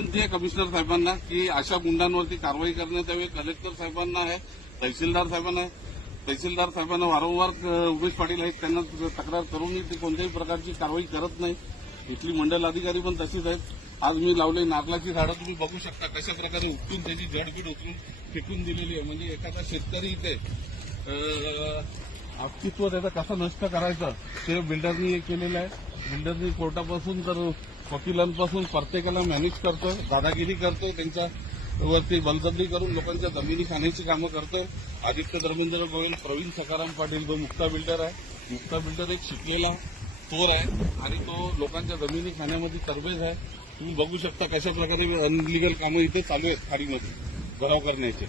विनंती आहे कमिशनर साहेबांना की अशा गुंडांवरती कारवाई करण्यात यावी। कलेक्टर साहेबांना आहे, तहसीलदार साहेबांना आहे। तहसीलदार साहेबांना वारंवार उमेश पाटील आहेत, त्यांना तक्रार करूनही ते कोणत्याही प्रकारची कारवाई करत नाही। इथली मंडल अधिकारी पण तशीच आहेत। आज मी लावले नारळाची झाडं तुम्ही बघू शकता कशा प्रकारे उपटून त्याची जडबीड उचलून फेकून दिलेली आहे। म्हणजे एखादा शेतकरी इथे अस्तित्व त्याचा कसा नष्ट करायचं ते बिल्डरनी केलेलं आहे। बिल्डरनी कोर्टापासून तर वकिलांपासून प्रत्येकाला मॅनेज करतो, दादागिरी करतो, त्यांच्या वरती बलजबरी करून लोकांच्या जमिनी खाण्याची कामं करतो। आदित्य धर्मेंद्र गोयल, प्रवीण सकाराम पाटील जो मुक्ता बिल्डर आहे, मुक्ता बिल्डर एक शिकलेला चोर आहे आणि तो लोकांच्या जमिनी खाण्यामध्ये तरबेज आहे। तुम्ही बघू शकता कशा प्रकारे अनलिगल कामं इथे चालू आहेत खाडीमध्ये भराव करण्याचे।